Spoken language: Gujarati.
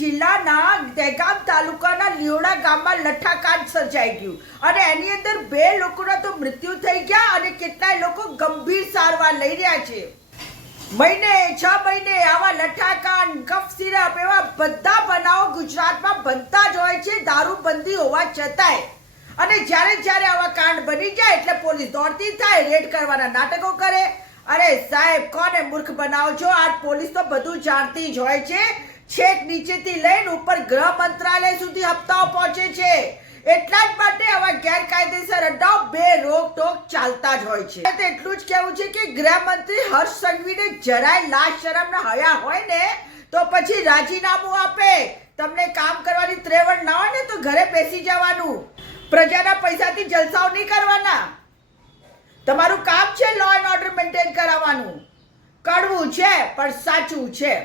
જિલ્લાના દહેગામ તાલુકાના લીઓડા ગામમાં લઠ્ઠાકાંડ સર્જાઈ ગયું અને એની અંદર 2 લોકોના તો મૃત્યુ થઈ ગયા અને કેટલાય લોકો ગંભીર સારવાર લઈ રહ્યા છે. 6 મહિને આવા લઠ્ઠાકાંડ, કફ સિરપ એવા બધા બનાવો ગુજરાતમાં બનતા જ હોય છે દારૂબંધી હોવા છતાંય. અને જ્યારે આવા કાંડ બની જાય એટલે પોલીસ દોડતી થાય, રેડ કરવાના નાટકો કરે. અરે સાહેબ, કોને મૂર્ખ બનાવો છો? આ પોલીસ તો બધું જાણતી જ હોય છે. છેક નીચેથી લઈને ઉપર ગૃહ મંત્રાલય સુધી હપ્તાઓ પહોંચે છે. એટલા જ માટે આવા ગેરકાયદેસર અડ્ડાઓ રોકટોક ચાલતા જ હોય છે. એટલું જ કહેવું છે કે ગૃહમંત્રી હર્ષ સંઘવીને જરાય લાજ શરમ ના હયા હોય ને તો પછી રાજીનામું આપે. તમને કામ કરવાની ત્રેવડ ના હોય ને તો ઘરે બેસી જવાનું. પ્રજાના પૈસાથી જલસાઓ નહીં કરવાના. તમારું કામ છે લો એન્ડ ઓર્ડર મેન્ટેન કરાવવાનું. કડવું છે પણ સાચું છે.